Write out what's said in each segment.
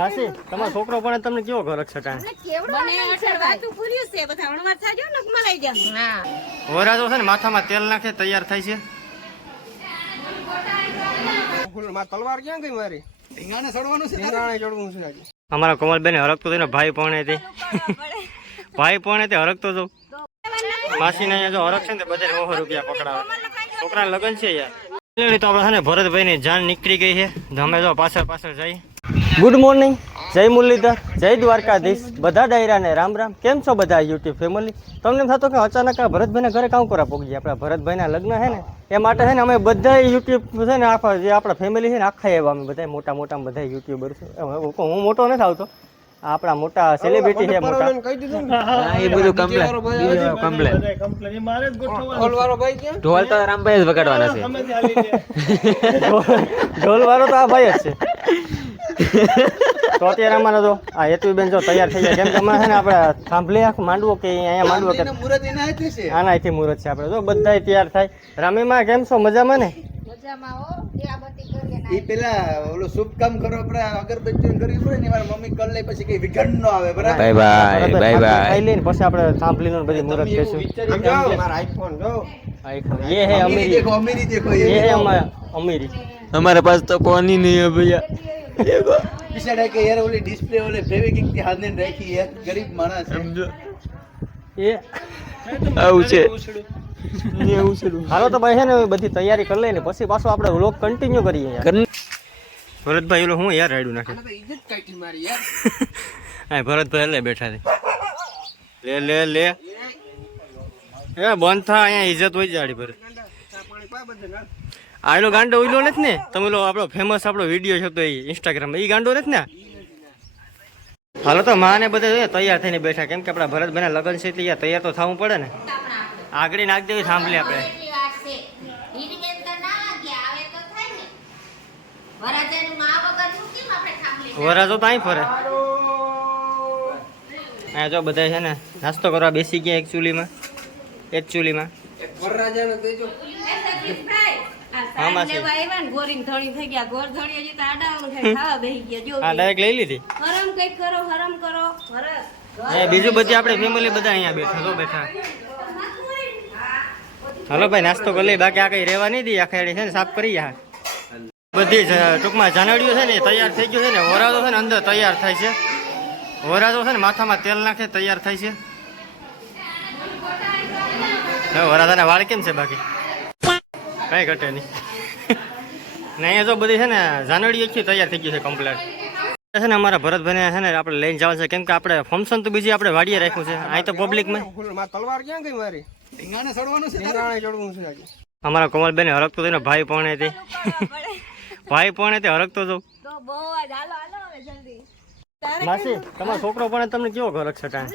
માસી તમારો છોકરો પણ તમને કેવો ઘરક છે બધા ને મલાઈ જાવ હા વરાજો છે ને માથામાં તેલ નાખે તૈયાર થાય છે. માં તલવાર ક્યાં ગઈ મારી? રીંગાણે ચડવાનું છે રીંગાણે ચડવું છે અમારા કોમલબેન હરકતો હતો ને ભાઈ પણ હતી ભાઈ પણ તે હરકતો હતો. માસીને અહીંયા જો હરક છે ને બધે ઓહો રૂપિયા પકડાવે. છોકરા લગન છે યાર. તો આપણે છે ને ભરતભાઈ ની જાન નીકળી ગઈ છે. અમે જો પાછળ પાછળ જઈ ગુડ મોર્નિંગ જય મુરલીધર. જય દ્વારકાધીશ. બધા ડાયરાને રામ રામ. કેમ છો બધા યુટ્યુબ ફેમિલી તમને એમ થતો કે અચાનક આ ભરતભાઈના ઘરે કામ કરવા પહોંચી આપણા ભરતભાઈના લગ્ન છે ને, એ માટે છે ને અમે બધા યુટ્યુબ છે ને આખા જે આપણા ફેમિલી છે ને આખા એવા અમે બધા મોટા મોટા બધા યુટ્યુબર છે. હું મોટો નથી આવતો. આપણા મોટા સેલિબ્રિટી છે મોટા કહી દીધું ને એ બધું કમ્પ્લેન ભાઈ ક્યાં ઢોલ તો રામભાઈ જ વગાડવાના છે ઢોલ વાળો તો આ ભાઈ જ છે તો અત્યારે અમારે તો આ હેતુબેન જો તૈયાર થઈ જાય કેમ કે હમણાં છે ને આપણે સાંભળી આખું માંડવો કે અહીંયા માંડવો કે આના અહીંથી મુહૂર્ત છે આપણે જો બધા તૈયાર થાય રામીમાં કેમ છો મજામાં ને મજામાં હો દિયાબત્તી કરીએ ઈ પેલા ઓલું શુભ કામ કરો આપણે અગરબત્તી કરવી પડે ને મારી મમ્મી કરી લે પછી કઈ વિઘન નો આવે બરાબર બાય બાય બાય ખાઈ બાય લઈને પછી આપણે સાંભળીનું ને બધી મુહૂર્ત કહેશું આમ જો મારા આઈફોન જો ये है અમીરી अमीरी દેખો અમીરી દેખો ये ये है हमारा अमीरी हमारे पास तो फोन ही नहीं है भैया देखो બિચારા કે યાર ઓલી ડિસ્પ્લે ઓલે ફેવિકિક થી હાથ ને રાખી યાર ગરીબ માણસ છે समझो ये આવું છે હાલો તો ભાઈ છે ને બધી તૈયારી કરી લઈને પછી પાછો આપણે વ્લોગ કન્ટિન્યુ કરીએ ભરતભાઈ ઓલો હું યાર રાડ્યું નાખે? આને તો ઇજ્જત કાઢી મારી યાર. હા ભરતભાઈ લે બેઠા છે. લે લે લે. એ બંધ થા અહીંયા ઇજ્જત હોય જાડી ભરત પાણી પા આ એલો ગાંડો ઓઈલો નથી ને? તમે લો આપણો ફેમસ આપણો વીડિયો છે તો એ ઇન્સ્ટાગ્રામમાં એ ગાંડો નથી ને? હાલો તો માં ને બધા તૈયાર થઈને બેઠા. કેમ કે આપણા ભરતભાઈના લગ્ન છે એટલે યાર તૈયાર તો થવું પડે ને. આગળ નાખ દેવી સાંભળી આપણે. એટલી વાત છે. હીરીબેન તો ના ગયા આવે તો થાય ને. વરાજાનું માં વગર શું કેમ આપણે સાંભળી વરાજો તો અહીં ફરે. અહીંયા જો બધા છે ને નાસ્તો કરવા બેસી ગયા એક ચૂલીમાં એક ચૂલીમાં. એક વરરાજાને દેજો હા, માસી. ગોરીન ધણી થઈ ગયા. ગોર ધણી હજી તો આડાવડું થાય ખાવા બેસી ગયા. જો હા લઈ લીધી. હરમ કંઈક કરો હરમ કરો. હરસ એ બીજું બધી આપણે ફેમિલી બધા અહીંયા બેઠા તો બેઠા. હાલો ભાઈ, નાસ્તો કરી લઈ બાકી આ કઈ રહેવા નહીં દી આખા છે ને સાફ કરી યા બધી ટૂંકમાં જાનડિયું છે ને તૈયાર થઈ ગયું છે ને. વરાદો છે ને અંદર તૈયાર થાય છે. વરાદો છે ને માથામાં તેલ નાખે તૈયાર થાય છે. હવે વરાજાના વાળ કેમ છે બાકી? કઈ ઘટે નહીં. ને અહીંયા તો બધી છે ને જાનડીઓ છે તૈયાર થઈ ગયું છે કમ્પ્લેટ છે ને અમારા ભરતભાઈને છે ને આપણે લઈને જવાનું છે. કેમ કે આપણે ફંક્શન તો બીજી આપણે વાડીએ રાખ્યું છે. અહીં તો પબ્લિકમાં તલવાર ક્યાં ગઈ મારી? રીંગાણે ચડવાનું છે રીંગાણે ચડવું છે આજે. અમારા કોમલબેન હરકતો હતો ને ભાઈ પણ હતી ભાઈ પણ તે. હરકતો હતો તો બહુ હાલો હાલો. માસી તમારો છોકરો પણ તમને કેવો ઘર છટાણ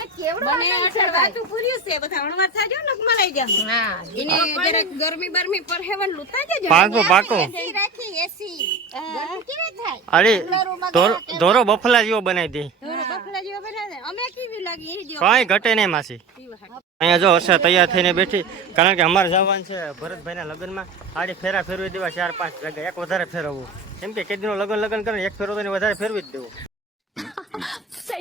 મને અઢાર વાતું પૂર્યું છે બધા હણવાર થાજો ને મલાઈ જાવ હા એને જરાક ગરમી બરમી પર હેવન લુતા જજો. પાકો પાકો. એસી રાખી એસી ગરમી કેવે થાય? અરે ધોરો ધોરો બફલા જેવો બનાવી દે. ધોરો બફલા જેવા બનાવે અમે કેવી લાગી? એ જો. કાંઈ ઘટે નહીં માસી. અહીંયા જો હર્ષા તૈયાર થઈને બેઠી. કારણ કે અમારે જવાનું છે ભરતભાઈના લગ્નમાં. આડી ફેરા ફેરવી દેવા ચાર પાંચ જગ્યા એક વધારે ફેરવવું. કેમ કે કેદીનો લગ્ન લગ્ન કરે એક ફેરો તો વધારે ફેરવી જ દેવું.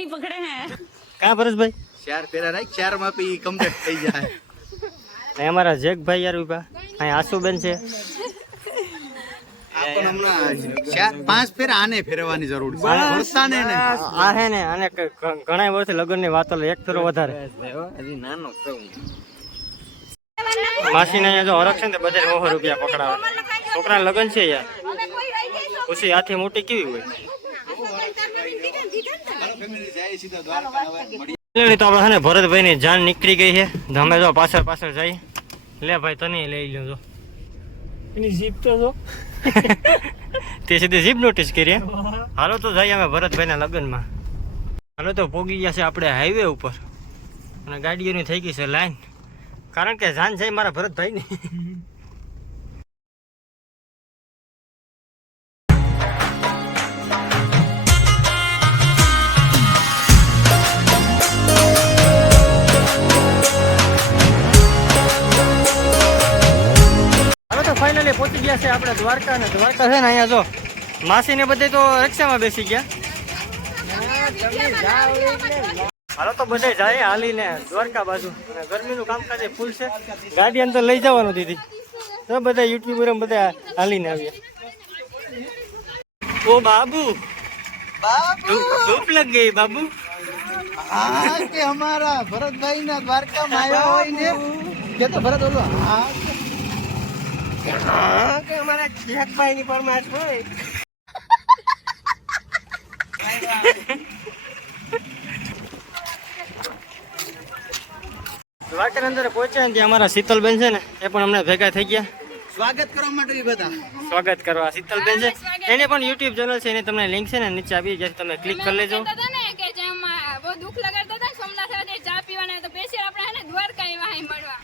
સહી પકડે હે. કાં ભરતભાઈ? ચાર પેરા રાખ ચારમાં પી કમ્પ્લીટ થઈ જાય. અહીં અમારા જેકભાઈ યાર ઊભા અહીં આસુબેન છે. આપણ હમણાં ચાર પાંચ ફેરા આને ફેરવવાની જરૂર છે. વરસાને ને આ હે ને અને વાતો એક ફેરો વધારે. હજી નાનો છું. માસીને અહીંયા જો હરખ છે ને બધે રૂપિયા પકડાવે. છોકરા લગ્ન છે યાર. ખુશી આથી મોટી કેવી હોય ફેમિલી જાય સીધા દ્વારકા હવે એટલે તો આપણે છે ને ભરતભાઈ ની જાન નીકળી ગઈ છે. તો અમે જો પાછળ પાછળ જઈ. લે ભાઈ તને લઈ લ્યો જો. એની જીપ તો જો. તે સીધી જીપ નોટિસ કરી હાલો તો જઈએ અમે ભરતભાઈના લગ્નમાં. હાલો તો પોગી ગયા છે આપણે હાઈવે ઉપર. અને ગાડીઓની થઈ ગઈ છે લાઈન કારણ કે જાન છે મારા ભરતભાઈની. ગયા છે આપણે દ્વારકા ને દ્વારકા છે ને અહીંયા જો. માસી ને બધે તો રક્ષામાં બેસી ગયા. હાલો તો બધે જાય હાલીને દ્વારકા બાજુ. અને ગરમીનું કામકાજ ફૂલ છે. ગાડી અંદર લઈ જવાનું દીધી તો બધા યુટ્યુબર બધા હાલીને આવ્યા. ઓ બાબુ. ધૂપ લગ ગઈ બાબુ. હા કે અમારા ભરતભાઈ ના દ્વારકામાં આવ્યા હોય ને કે તો ભરત બોલો હા દ્વારકા અંદર પહોંચ્યા ને ત્યાં અમારા શીતલબેન છે ને એ પણ અમને ભેગા થઈ ગયા સ્વાગત કરવા માટે બધા સ્વાગત કરવા શીતલબેન છે. એને પણ યુટ્યુબ ચેનલ છે એને તમને લિંક છે ને નીચે આપી જશે તમે ક્લિક કરી લેજો. કહેતા હતા ને કે બહુ દુઃખ લગાડતા હતા સોમનાથ સાથે ચા પીવાના તો સ્પેશિયલ આપણે દ્વારકા આવ્યા મળવા.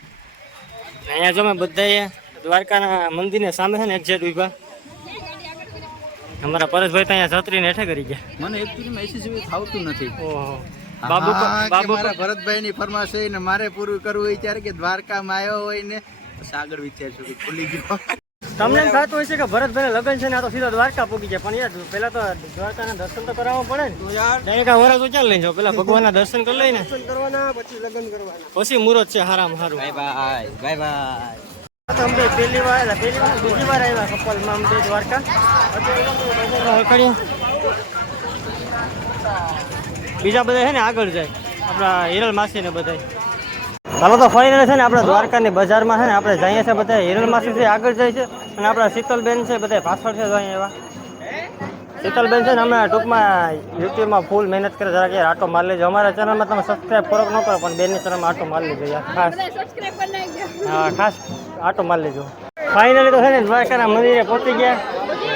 અહીંયા જો મેં બધાએ દ્વારકાના મંદિરની સામે છે ને એક્ઝેક્ટ ઊભા અમારા પરેશભાઈ ત્યાં છત્રીને હેઠે કરી ગયા. મને એકચ્યુઅલી એસી થાવતું નથી. ઓહો. બાબુ બાબુ મારા ભરતભાઈ ની ફરમાશ હોય ને મારે પૂરું કરવું હોય ત્યારે કે દ્વારકામાં આવ્યો હોય ને આગળ વિચાર છું કે ભૂલી ગયો. તમને એમ થતું હોય છે કે ભરતભાઈ લગ્ન છે ને આ તો સીધા દ્વારકા પૂકી જાય પણ યાર પેલા તો દ્વારકાના દર્શન તો કરાવવા પડે ને. ડાયરેક્ટ આ વરસ ક્યાં લઈ જાઓ. પેલા ભગવાનના દર્શન કરી લઈને. કરવાના પછી લગ્ન કરવાના. પછી મુહૂર્ત છે હારામ હારું. Bye bye bye bye. અમે પહેલી વાર એટલે પહેલી વાર બીજી વાર આવ્યા કપલમાં અમદે દ્વારકા. બીજા બધા છે ને આગળ જાય. આપણા હિરલ માસી ને બધા ચાલો તો ફરીને છે ને આપણે દ્વારકાની બજારમાં છે ને આપણે જઈએ છીએ બધા હિરલ માસી છે આગળ જાય છે. અને આપણા શીતલબેન છે બધા પાછળ છે તો એવા. શીતલબેન છે ને હમણાં ટૂંકમાં યુટ્યુબમાં ફૂલ મહેનત કરે જરા કે આટો મારી લેજો. અમારા ચેનલમાં તમે સબસ્ક્રાઈબ કરો ન કરો પણ બેનની ચેનલમાં આટો મારી લેજો યાર. ખાસ. બધા સબસ્ક્રાઇબ કરી નાખજો હા ખાસ. આટો મારી લેજો ફાઇનલી તો છે ને દ્વારકાના મંદિરે પહોંચી ગયા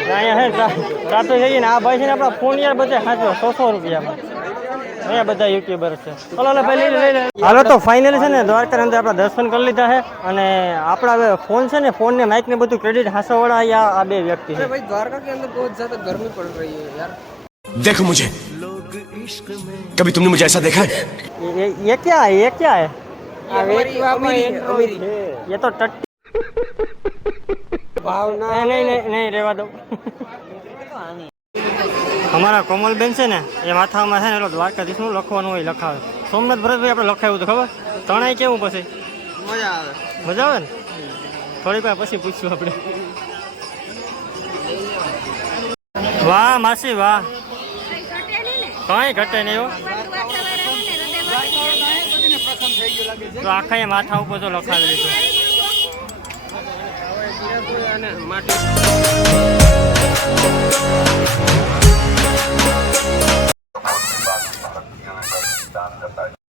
ને અહીંયા છે ને રાતો જઈએ ને આ ભાઈ છે ને આપણા ફોન યાર બધા ખાંચો સો સો રૂપિયામાં અહીંયા બધા યુટ્યુબર છે ચલો લે ભાઈ લઈ લે, લઈ લે હાલો તો ફાઇનલી છે ને દ્વારકા અંદર આપણે દર્શન કરી લીધા છે અને આપણા હવે ફોન છે ને ફોન ને માઇક ને બધું ક્રેડિટ હાસવાળા અહીંયા આ બે વ્યક્તિ છે देखो मुझे कभी तुमने मुझे ऐसा देखा है ये ये- ये क्या है ये क्या है ये तो टट्टी નહીં નહીં નહીં રહેવા દો. અમારા કોમલબેન છે ને એ માથામાં છે ને એટલે દ્વારકાધીશનું લખવાનું હોય લખાવે. સોમનાથ ભરતભાઈ આપણે લખાયું હતું ખબર? તણાય કેવું પછી? મજા આવે. મજા આવે ને? થોડીક વાર પછી પૂછશું આપણે. વાહ માસી વાહ. કઈ ઘટે નહીં હો. તો આખા એ માથા ઉપર તો લખાવી દીધું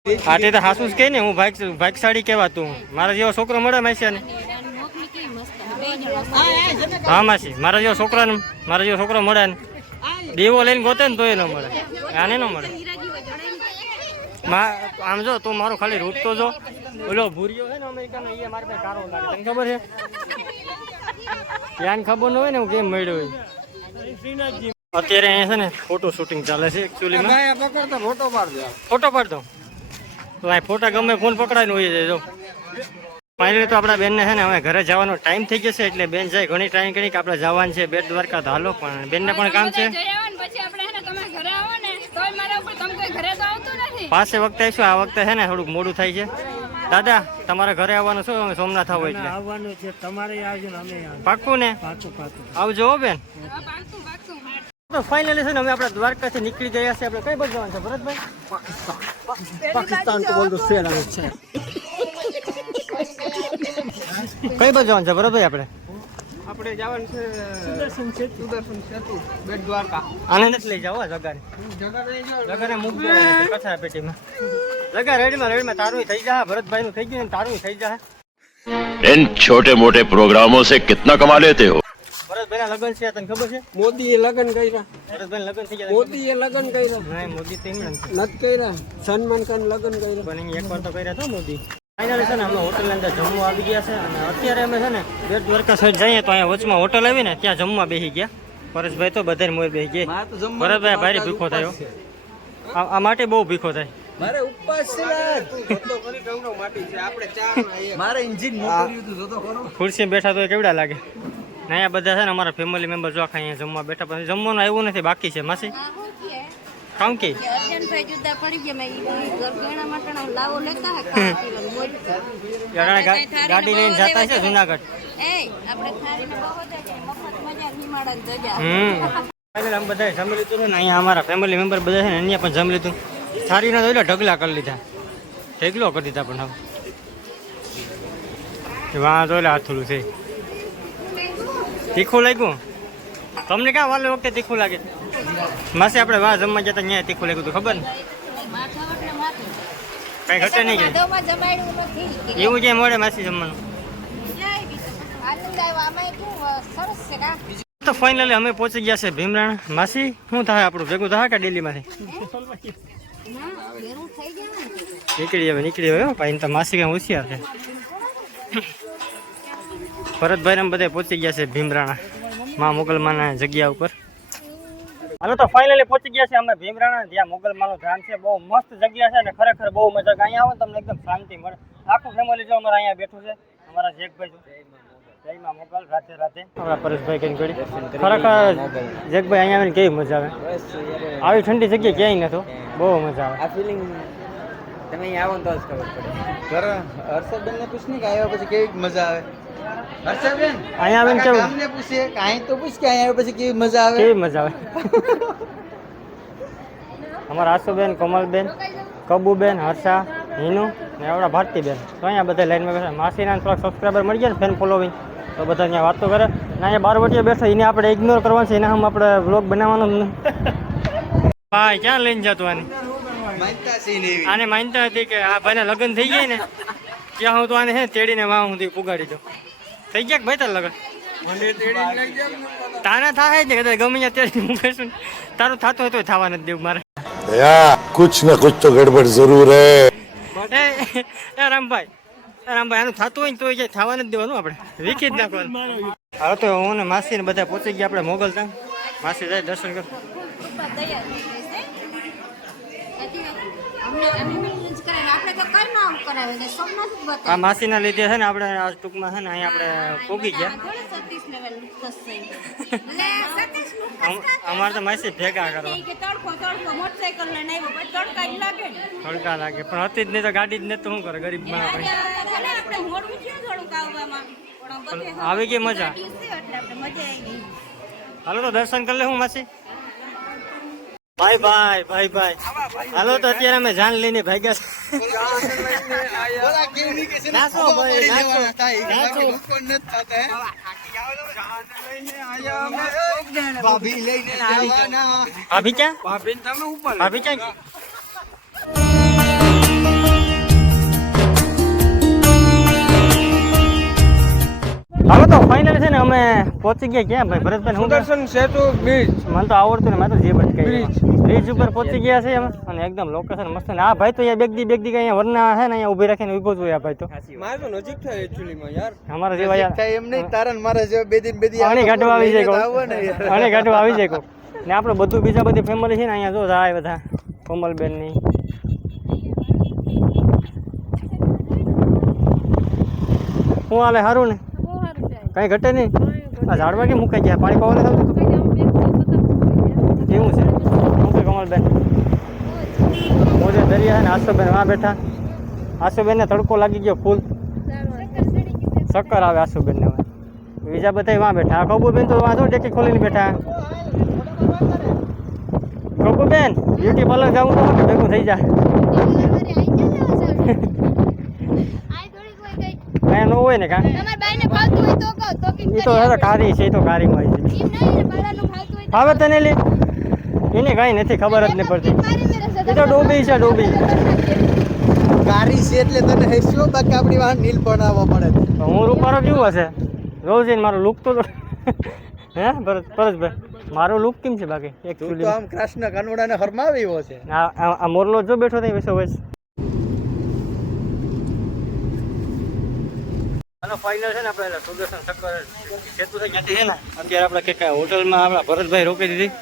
લીધું તે તો હાસુસ કહે ને, હું ભાઈક ભાઈક સાડી કહેવાતું મારા જેવો છોકરો મળે માસી ને હા, માસી. મારા જેવો છોકરા મારા જેવો છોકરો મળે ને. દેવો લઈને ગોતે ને તોય ન મળે. આને ન મળે. આમ જો, તું મારો ખાલી રૂટ તો જો. ઓલો ભૂરિયો છે ને અમેરિકાનો એ મારે કારો લાગે. તને ખબર છે? યાન ખબર ન હોય ને હું કેમ મળ્યો હોય. અત્યારે અહીંયા છે ને ફોટો શૂટિંગ ચાલે છે એકચ્યુઅલી ફોટો પાડજો ફોટો પાડ દો. તો આ ફોટા ગમે ફોન પકડાઈને હોય જાય જો. ફાઇનલી તો આપણા બેનને છે ને હવે ઘરે જવાનો ટાઈમ થઈ જશે એટલે બેન જાય ઘણી ટ્રાય કરી કે આપણે જવાનું છે બેટ દ્વારકા તો હાલો પણ બેનને પણ કામ છે. જઈ આવો ને પછી આપણે હે ને તમે ઘરે આવો ને તોય મારા ઉપર તમે કોઈ ઘરે તો આવતું નથી. પાસે વખતે આવીશું આ વખતે છે ને થોડુંક મોડું થાય છે. દાદા તમારા ઘરે આવવાનું શું? સોમનાથ આવો એટલે. આવવાનું છે. તમારે આવજો ને અમે. પાક્કું ને? પાછું આવજો બેન. તો ફાઇનલી છે ને અમે આપણે દ્વારકાથી નીકળી ગયા છે આપણે કઈ બાજુ જવાનું છે ભરતભાઈ? પાકિસ્તાન તો બોલતો છે. કઈ બાજુ જવાનું છે ભરતભાઈ આપણે? આપણે જવાનું છે સુદર્શન સેતુ સુદર્શન સેતુ બેટ દ્વારકા આને નથી લઈ જાવ જગાને જગાને મૂકજો કચરા પેટીમાં જગા રેડીમાં રેડીમાં તારું થઈ જાય ભરતભાઈ નું થઈ ગયું ને તારું થઈ જાય इन छोटे मोटे प्रोग्रामों से कितना कमा लेते हो ભરતભાઈ ના લગ્ન છે તને ખબર છે મોદીએ લગ્ન કર્યા ભરતભાઈ લગ્ન થઈ ગયા મોદીએ લગ્ન કર્યા નહીં મોદી તો ઇંગ્લેન્ડ છે નથી કર્યા સલમાન ખાન લગ્ન કર્યા પણ અહીં એકવાર તો કર્યા હતા મોદી ફાઇનલી છે ને અમે હોટલની અંદર જમવા આવી ગયા છે અને અત્યારે અમે છે ને બેટ દ્વારકા સાઈડ જઈએ તો અહીંયા વચમાં હોટલ આવી ને ત્યાં જમવા બેસી ગયા. પરેશભાઈ તો બધાને મોર બેસી ગયા. ભરતભાઈ ભારે ભીખો થયો. આ આ માટે બહુ ભીખો થાય. મારે ઉપવાસ છે ખુરશી બેઠા તો કેવડા લાગે? અહીંયા બધા છે ને અમારા ફેમિલી મેમ્બર જો આખા અહીંયા જમવા બેઠા. પછી જમવાનું આવ્યું નથી બાકી છે માસી. કામ કે કે અર્જનભાઈ જુદા પડી ગયા મેં ગરગણા માટણા લાવો લેતા હે ખાવા પીવાનું મોજ યાર ગાડી લઈને જતા છે. જુનાગઢ. એ આપણે થાળીને બહુ બધા મફત મજા નિમાડા જજા હમ. ફાઇનલ આમ બધા જમી લીધું ને અહીંયા અમારા ફેમિલી મેમ્બર બધા છે ને અહીંયા પણ જમી લીધું. થાળીના તો એટલે ઢગલા કરી લીધા. ઢગલો કરી દીધા પણ હવે. વાં તો એટલે હાથુલું છે. તીખું લાગ્યું? તમને ક્યાં વાલે વખતે તીખું લાગે? માસે આપણે વાહ જમવા જતા ત્યાં તીખું લાગ્યું હતું ખબર ને? કઈ ઘટે નહીં એવું જે મળે માસી જમવાનું. તો ફાઇનલી અમે પહોંચી ગયા છે ભીમરાણા. માસી શું થાય આપણું? ભેગું થાય કે ડેલીમાંથી જાય ને નીકળી હવે નીકળી હવે હો. ભાઈ તો માસી કઈ હોશિયાર છે. ભરતભાઈ ને બધે પહોંચી ગયા છે ભીમરાણા મા મોગલમાના જગ્યા ઉપર. હાલો તો ફાઇનલી પહોંચી ગયા છે અમે ભીમરાણા જ્યાં માલ ધામ છે. બહુ મસ્ત જગ્યા છે અને ખરેખર બહુ મજા આવે. અહીંયા આવો તમને એકદમ શાંતિ મળે. આખું ફેમિલી જો અમારે અહીંયા બેઠું છે. અમારા જેકભાઈ જયમાં જય મોગલ રાતે રાતે પરેશભાઈ કઈ ગળી ખરેખર જેકભાઈ અહીંયા આવીને કેવી મજા આવે? આવી ઠંડી જગ્યા ક્યાંય નતો બહુ મજા આવે. આ ફિલિંગ તમે અહીંયા આવો ને તો જ ખબર પડે. ઘર હર્ષદબેન ને પૂછ કે આવ્યા પછી કેવી મજા આવે? હર્ષદબેન અહીંયા આવીને કેવું? ગામને પૂછીએ કે તો પૂછ કે અહીં પછી કેવી મજા આવે? કેવી મજા આવે? અમારા આશુબેન કોમલબેન કબુબેન હર્ષા હિનુ ને આપણા ભારતીબેન. તો અહીંયા બધા લાઈનમાં બેઠા. માસીના થોડાક સબસ્ક્રાઈબર મળી ગયા ને ફેન ફોલોવિંગ તો બધા અહીંયા વાતો કરે. ને અહીંયા બાર વટીએ બેઠા એને આપણે ઇગ્નોર કરવાનું છે. એના હમ આપણે વ્લોગ બનાવવાનો ભાઈ ક્યાં લઈને જતો આની? આને માનતા હતી કે આ ભાઈને લગ્ન થઈ ગયા ને ત્યાં હું તો આને હે તેડીને વાહ સુધી પુગાડી દઉં. થઈ ગયા ભાઈ તાર લગન? તારા થાય છે કદાચ ગમે અત્યારે હું કહીશું તારું થતું હતું થવા નથી દેવું મારે. યા કુછ ના કુછ તો ગડબડ જરૂર હે. એ રામભાઈ રામભાઈ આનું થતું હોય ને તો ક્યાંય થવા નથી દેવાનું આપણે. વીખી જ નાખવાનું. હવે તો હું ને માસી ને બધા પહોંચી ગયા આપણે મોગલ ત્યાં માસી જાય દર્શન કરો. કરાવે આપણે તો કઈ ના કરાવે છે સોમનાથ જ આ માસીના લીધે છે ને આપણે આ ટૂંકમાં છે ને અહીંયા આપણે પોગી ગયા. સતીશ લેવલ અમારે તો માસી ભેગા કરો કે તડકો તડકો મોટરસાઇકલ લઈને આવ્યો પછી તડકા જ લાગે તડકા લાગે પણ હતી જ નહીં તો ગાડી જ નહીં તો શું કરે ગરીબમાં આપણે આપણે મોડવું થયું થોડુંક આવવામાં આવી ગઈ મજા? હાલો તો દર્શન કરી લે હું માસી. ભાઈ ભાઈ ભાઈ ભાઈ. હાલો તો અત્યારે અમે જાન લઈને ભાગ્યા ભાભી લઈને ભાભી ક્યાં? ભાભી તમે ઉપર ભાભી ક્યાં? હાલો તો ફાઇનલ છે ને અમે પહોંચી ગયા ક્યાં ભાઈ? ભરતભાઈ હું દર્શન સેતુ બીચ મને તો આવડતું ને મેં તો જે ભટકાઈ બ્રિજ ઉપર પહોંચી ગયા છે અમે અને એકદમ લોકેશન મસ્ત ને આ ભાઈ તો અહીંયા બેગદી બેગદી અહીંયા વરના છે ને અહીંયા ઊભી રાખીને ઊભો જોઈએ આ ભાઈ તો. મારે તો નજીક થાય એક્ચ્યુઅલી માં યાર. અમારા જેવા યાર. થાય એમ નહીં તારન મારા જેવા બે દિન બે દિન અણી ઘાટવા આવી જાય કો અણી ઘાટવા આવી જાય કો ને આપણે બધું બીજા બધી ફેમિલી છે ને અહીંયા જો જાય બધા. કોમલબેનની હું હાલે સારું ને? કઈ ઘટે નહીં. આ ઝાડવા કેમ મુકાઈ ગયા પાણી પાવાને થતું કેવું છે. શું કે કમલબેન? મોજે દરિયા ને આશુબેન વાં બેઠા. આશુબેનને તડકો લાગી ગયો ફૂલ. ચક્કર આવે આસુબેનને હવે. બીજા બધા વાં બેઠા. આ કબુબેન તો વાંધો ટેકી ખોલીને બેઠા. કબુબેન બ્યુટી પાર્લર જવું તો ભેગું થઈ જાય અહીંયા ન હોય ને કા? એ તો હવે કારી છે એ તો કારીમાં આવી છે. હવે તને લે? એને કાંઈ નથી ખબર જ નહીં પડતી. એ તો ડોબી છે ડોબી. કારી છે એટલે તને હેસ્યો બાકી આપણી વાહન નીલ બનાવવા પડે તો હું રૂપારો કેવું હશે? રોજ જઈને મારો લુક તો હે? ભરત ભરતભાઈ મારો લુક કેમ છે બાકી? એકચ્યુઅલી તો આમ કૃષ્ણ કાનુડાને હરમાવ્યો છે. આ આ- મોરલો જો બેઠો થાય વેસો વેસ હાલો ફાઇનલ છે ને આપણે એટલે સુદર્શન ચક્કર સેતુ છે. છે ને અત્યારે આપણે કે હોટલમાં આપણા ભરતભાઈ રોકી દીધી.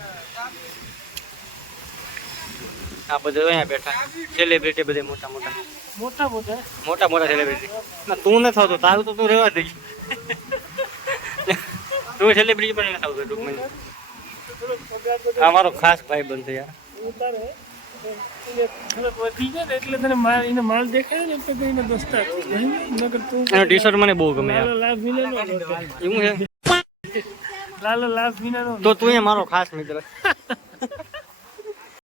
આ બધા અહીંયા બેઠા. સેલિબ્રિટી બધે મોટા મોટા. મોટા મોટા? મોટા મોટા સેલિબ્રિટી ના તું નથી થતો તારું તો તું રહેવા દઈ તું સેલિબ્રિટી પણ નથી આવતો ટૂંકમાં. આ મારો ખાસ ભાઈ બંધ યાર. ઉતારો એને ખબર વધી જાય ને એટલે તને માલ એને માલ દેખાય ને એટલે એને દોસ્તાર નગર તું ટી શર્ટ મને બહુ ગમે લાભ વિના એવું છે? લાલો લાભ વિના તો તું એ મારો ખાસ મિત્ર.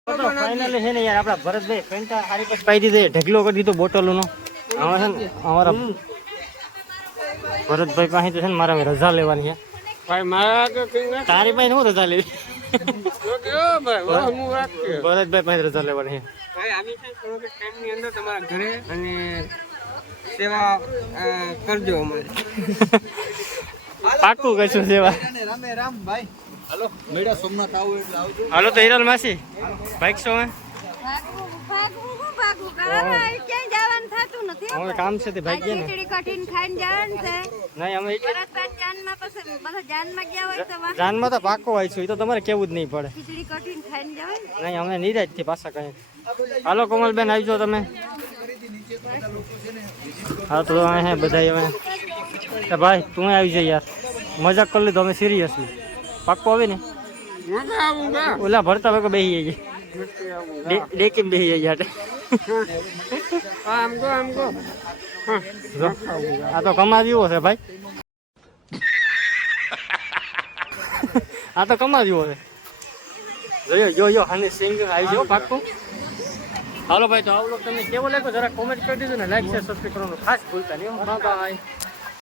ફાઇનલી છે ને યાર આપણા ભરતભાઈ પેન્ટા પાઈ દીધો ઢગલો કરી દીધો બોટલોનો. હવે છે ને અમારા ભરતભાઈ પાસે તો છે ને મારે રજા લેવાની છે. ભાઈ મારા તારી પાસે હું રજા લેવી? ભરતભાઈ પાસે રજા લેવાની. છે ટાઈમની અંદર તમારા ઘરે અને સેવા કરજો અમારે. પાકું કશું સેવા. રામ ભાઈ. હાલો મેળા સોમનાથ આવું એટલે આવજો. હાલો તો હિરલ માસી. બાઈક શો હે હવે કામ છે તે આ ને ખીચડી કઢીને ખાઈને જવાનું છે. નહીં અમે જાનમાં પછી બધા જાનમાં ગયા હોય તો જાનમાં તો પાકો એ તો તમારે કેવું જ નહીં પડે. ખીચડી ખાઈને નહીં અમે નિરાજથી પાછા કઈ હાલો કોમલબેન આવજો તમે. હા તો અહીં હે બધા હવે. ભાઈ તું આવી જાય યાર. મજાક કરી લીધો અમે સિરિયસલી પાક્કો આવે ને? ઓલા ભરતા ભાઈ બેસી જઈએ બેસી જઈએ યાર. આમ ગો આમ ગો. આ તો કમાવ્યો છે ભાઈ. આ તો કમાવ્યો છે. જોયો જો જો અને સિંગ આવી ગયો પાક્કું. હાલો ભાઈ તો આવું તમે કેવો લાગ્યો? જરા કોમેન્ટ કરી દીધું ને લાઈક શેર સબસ્ક્રાઈબ કરવાનું ખાસ ભૂલતા નહીં બાય.